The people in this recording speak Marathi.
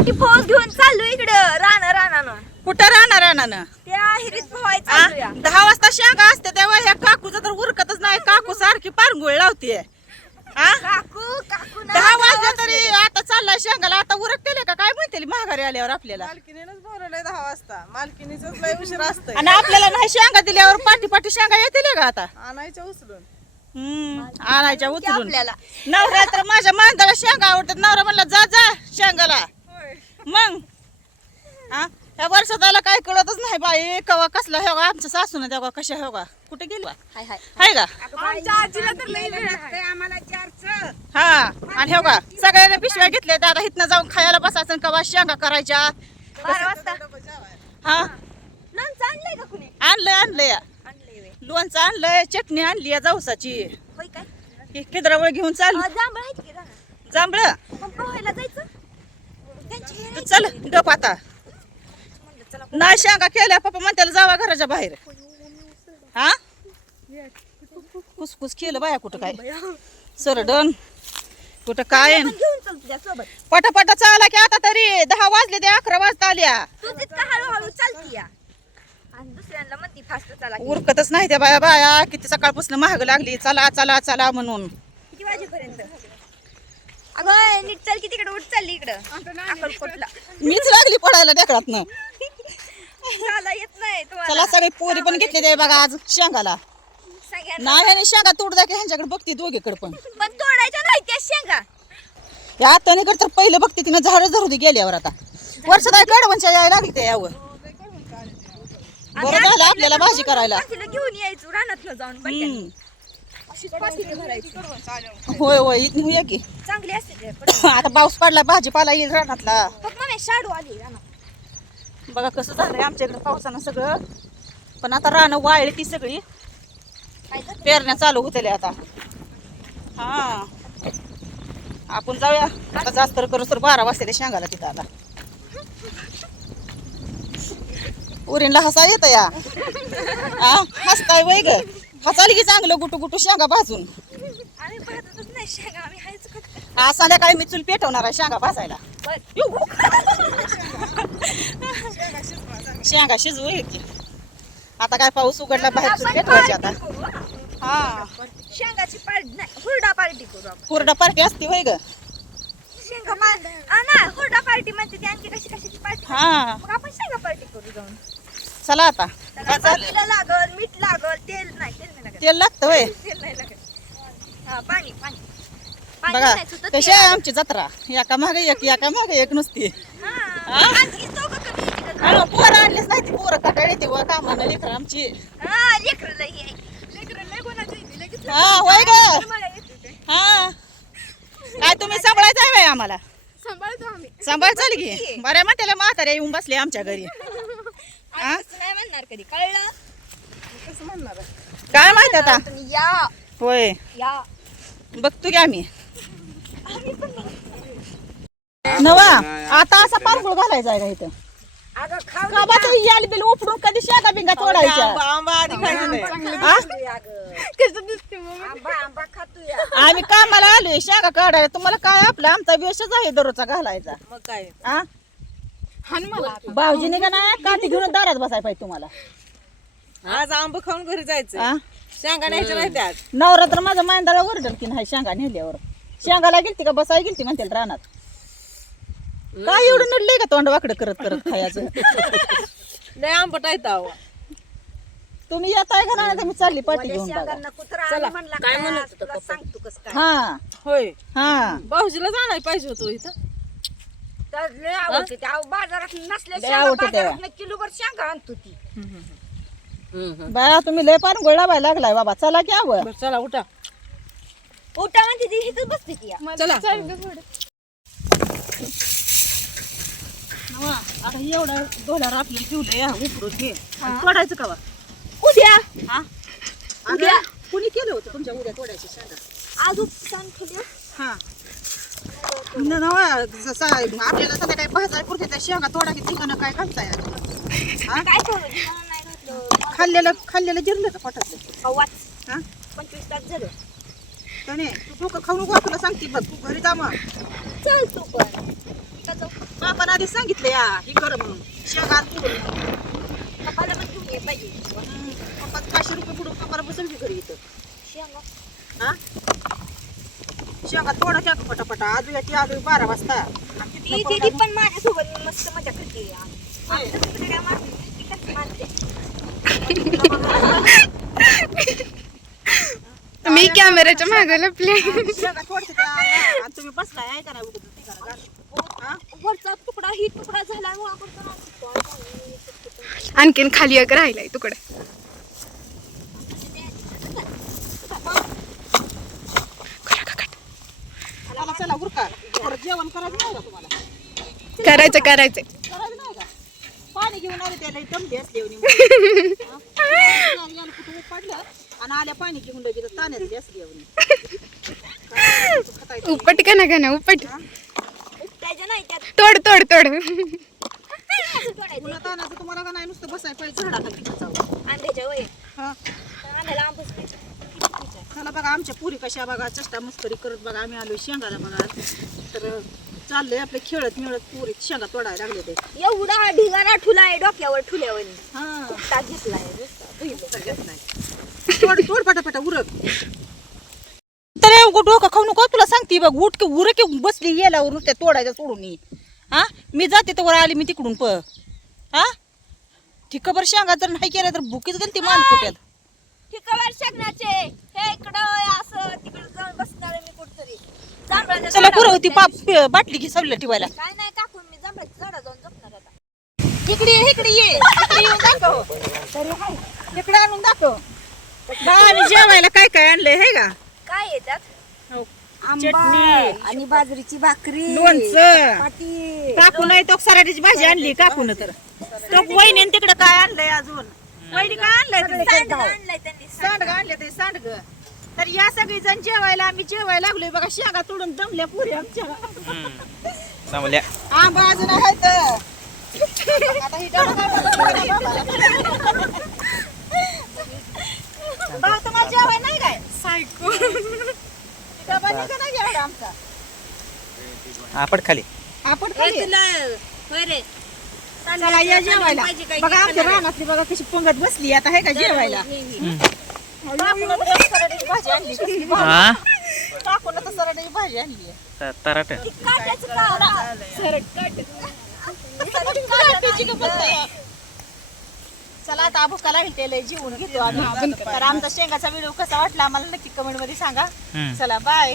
मोठी फौज घेऊन चाललो इकडं राणा राणानं. कुठं राहणार रानानं त्या हिरीत पोहायचं दहा वाजता शेंगा असते तेव्हा ह्या काकूचं तर उरकतच नाही. काकू सारखी पारंगुळ लावते काकू काकू ना दहा वाजले तरी आता चाललाय शेंगाला. आता उरकतेले का? काय म्हणते महागारी आल्यावर आपल्याला? मालकीनेच बोलवलंय दहा वाजता. मालकीनीच लय उशीर असतंय. आणि आपल्याला नाही शेंगा दिल्यावर पाठी पाठी शेंगा येतील का आता? आणायच्या उचलून. हम्म आणायच्या उचलून. आपल्याला. नवऱ्या तर माझ्या मांदाला शेंगा आवडतात. नवरा म्हणला जा जा शेंगाला. मग? हा? ह्या वर्षात आला काय कळतच नाही बाई कवा कसला हे बघा, आमच्या सासून तेव्हा कशा हे बघा कुठे गेली बा? हाय हाय. हाय का आमच्या आजीला तर लय वेळ लागतंय आम्हाला चारचं. हा आणि हे बघा सगळ्यांनी पिशव्या घेतल्या त्या आता इथनं जाऊन खायला बसायचं आणि कवा शेंगा करायच्या? बारा वाजता. हा? लोणचं आणलंय का कुणी? आणलंय आणलंय. आणलंय वे. लोणचं आणलंय चटणी आणली जवसाची. होय काय? ही किद्रावळ घेऊन चाल. अं, जांभळं आहेत की रानात? जांभळ? मग पोहायला जायचं? चल गप आता. नाही शेंगा केल्या पप्पा म्हणते जावा घराच्या बाहेर. हा? कुसकुस केलं बाया कुठं काय? सरडण कुठं काय? पटापटा चाला की आता तरी. दहा वाजले ते अकरा वाजता आल्या. उरकतच नाही त्या बाया बाया. किती सकाळपासून महाग लागली. चला चला चला म्हणून. किती वाजेपर्यंत? अगं नीट चल की तिकडे उठ चालली इकडं. अक्कलकोटला. मीच लागली पडायला डेकरातनं चाला येत नाही चला तुम्हाला सगळे पोरी पण घेतले ते बघा आज शेंगाला. सगळ्यांना. नाही आणि शेंगा तोड द्या की ह्यांच्याकडे बघते दोघीकडे पण. पण तोडायच्या नाही त्या शेंगा. या आत्यानीकडे तर पहिलं बघते तिनं झाड धरू दे गेल्यावर आता. वर्षात आहे कडवणच्या यायला लागली ते यावं. बरं झालं आपल्याला भाजी करायला. घेऊन यायचो रानात जाऊन. हम्म. भरायची. होय होय इथून येऊ की. चांगली असते. आता पाऊस पडला भाजीपाला येईल रानातला. शाडू आली रानात. बघा कसं झालंय आमच्या इकडे पावसानं सगळं. पण आता रानं वाळली ती सगळी? पेरण्या चालू होतल्या आता. हा. आपण जाऊया. आता जास्त करू तर बारा वाजता शेंगाला तिथं आता. उरीनला हसा येत या. हा हसताय वय ग. हसाली की चांगलं गुटू गुटू शेंगा भाजून. आम्ही पाहतच नाही शेंगा आम्ही हायच फक्त. आज संध्याकाळी मी चूल पेटवणार आहे शेंगा भाजायला. शेंगा शिजवू की. आता काय पाऊस उघडला बाहेर चूल आपण पेटवायची आता. करू, हं. हा. शेंगाची पार्टी नाही हुरडा पार्टी करू आपण. हुरडा पार्टी असते वय ग. शेंगा हुरडा पार्टी म्हणते ती आणखी कशी कशाची पार्टी हा. मग आपण शेंगा पार्टी करू जाऊन. चला आता. त्याला लागल मीठ लागल तेल नाही तेल नाही लागत. तेल लागतं वय तेल नाही लागत. हा पाणी पाणी. पाणी बघा कशी आहे. आमची जत्रा? एका मागे एक एका मागे एक नुसती. हा. हा? आणखी चौघं कमी येते का पोरं आणलीच नाही ती पोरं. कटाळी ती व कामानं लेकर आमची. हा लेकरं लई आहे. लेकरं लई कोणाचं येते, लगेच हा होय ग. मला येते ते. हा. काय तुम्ही सांभाळायचं आहे बाई आम्हाला? सांभाळतो आम्ही. सांभाळ चाल की बऱ्या म्हणतेला म्हाताऱ्या येऊन बसले आमच्या घरी. असं नाही म्हणणार कधी. कळलं? कसं म्हणणार आहे? काय माहीत आता? तुम्ही या. होय. या. बघतो की आम्ही. नवा आता असा पारगुळ घालायचा आहे का इथं? अगं खाऊ का बा तुम्ही याल बिल उपडून कधी शेंगा बिंगा तोडायच्या? आंबा आंबा आधी खायचं नाही? कसं दिसते आंबा आंबा खातो या आम्ही कामाला आलोय शेंगा काढायला. तुम्हाला काय आपला आमचा वेशच आहे दररोजचा घालायचा. मग काय? आ हान मला भाऊजीने का नाही काठी घेऊन दारात बसाय पाहिजे तुम्हाला? आज आंब खाऊन घरी जायचं शेंगा न्यायच्या नाही त्यात नवरा तर माझा मांदाला ओरडल की नाही शेंगा नेल्यावर. शेंगाला गेलती का बसाय गेलती म्हणते रानात. काय एवढं नडलंय का तोंड वाकडं करत करत खायचं? लय आंबट आहेत तुम्ही येताय का नाही? तर मी चालली पाठी घेऊन बघा. काय म्हणत होतं पप्पा? सांगतो कस काय? हा. होय. हा. भाऊजीला जाणार पाहिजे होतो इथं. तर लय आवडते ते. अहो, बाजारात नसल्या लय शेंगा आवडते त्या. बाजारात किलोभर शेंगा आणतो ती. बाया तुम्ही लय पार गोळा व्हायला लागलाय बाबा. चला की आवं. बरं चला उठा. उठा म्हणते ती इथंच बसते ती. चला. आता एवढं डोल्यावर आपल्याला ठेवलं या उपडून तोडायचं का उद्या. हा? उद्या. कुणी केलं होतं तुमच्या उद्या तोडायची आज उपसान हा. नवा जसा आपल्याला सध्या काही भाजाय पुरते त्या शेंगा तोडा की तिकडनं काय खायचं हा? काय नाही घातलं. खाल्लेलं खाल्लेलं जिरलं का पोटातलं? वाच. हा? पंचवीस तास झालं. त्याने तू डोकं खाऊ नको तुला सांगते बघ तू घरी जा मग. चल तू पण. का जाऊ? आधी सांगितलं या ही कर म्हणून शेंगा तोडून पप्पाला पण घेऊन ये पाहिजे. पप्पा पाचशे रुपये पुढून पप्पाला बसेल की घरी इथं. शेंगा? शेंगा थोडा क्या पटापटा आजू याची आजू बारा वाजता आणि ती पण माझ्यासोबत मी मस्त मजा करते मारते, ती मारते. मी कॅमेऱ्याच्या मागे लपले शेंगा त्या आणि तुम्ही बसलाय उगाच ते करा गाणं. हा? वरचा तुकडा ही तुकडा झाला गोळा करतो ना. आणखीन खाली एक राहिलाय तुकडे चला उरका. जेवण करायचं नाही का तुम्हाला? करायचं करायचं. करायचं नाही का? पाणी घेऊन आले त्याला असले कुठं पडलं आणि आल्या पाणी घेऊन लगेच असली उपट का ना का ना उपट. नाही त्यात तोड तोड तोड. पुन्हा तानाचं तुम्हाला का नाही? नुसतं बसाय पाहिजे. झाडाखाली बसावं. आंब्याच्या वय. हा. आंब्याला आंबच पाहिजे. चला बघा आमच्या पुरी कशा बघा चष्टा मस्करी करत बघा आम्ही आलो शेंगाला बघा. तर चाललंय आपले खेळत मिळत पुरी शेंगा तोडायला लागले ते. एवढा ढिगारा ठुलाय डोक्यावर ठुल्यावर. हा. उपटा घेतलाय नुसता. भुईमुग. तोड तोड पटापटा उरक. तर डोकं खाऊ नको तुला सांगते बघ उठ की उरक की बसली येल्यावर त्या तोडायच्या सोडून ये. हा? मी जाते तर वर आली मी तिकडून प हा? ठिकबर शेंगा जर नाही केल्या तर भुकीच गेली ती मान कुठ्यात ठिकावर शकण्याचे हे इकडं असं तिकडं जाऊन बसणार मी कुठतरी. जांभळाच्या चला झाडावर पुरवती. पाप बाटली घे सवल्या ठेवायला. काय नाही काकून मी जांभळाच्या झाडा जाऊन आता. इकडे ये, इकडे ये. इकडे येऊन दाखव. इकडे आणून दाखव. गावाने जेवायला काय काय आणलंय हे का? काय येतात चटणी आणि बाजरीची भाकरी लोणचं. काकू नाही तो सराटीची भाजी आणली काकून तर. तो वहिनी तिकडे काय आणलंय अजून? वहिनी काय आणलंय? सांडगं. आणलंय त्यांनी आणले ते सांडग. तर या सगळी जण जेवायला आम्ही जेवायला लागलोय बघा शेंगा तोडून दमल्या पुरी आमच्या. आंबा अजून आहेत. आता ही डबा काय बनवलं? भाऊ तुम्हाला जेवाय नाही काय? सायको डबा निघा नाही एवढा आमचा? आपट खाली. आपण खाली? रे चला या जेवायला. बघा आमच्या रानातली बघा कशी पंगत बसली आता आहे का जेवायला? काकूनं तर सराटीची भाजी आणली कसली भाजी. हा? काकूनं तर सराटीची भाजी आणली त- तराट? चला आता भुका लागली ते लय जीवन घेतो आम्ही. तर आमचा शेंगाचा व्हिडिओ कसा वाटला आम्हाला नक्की कमेंटमध्ये सांगा. हम्म. चला बाय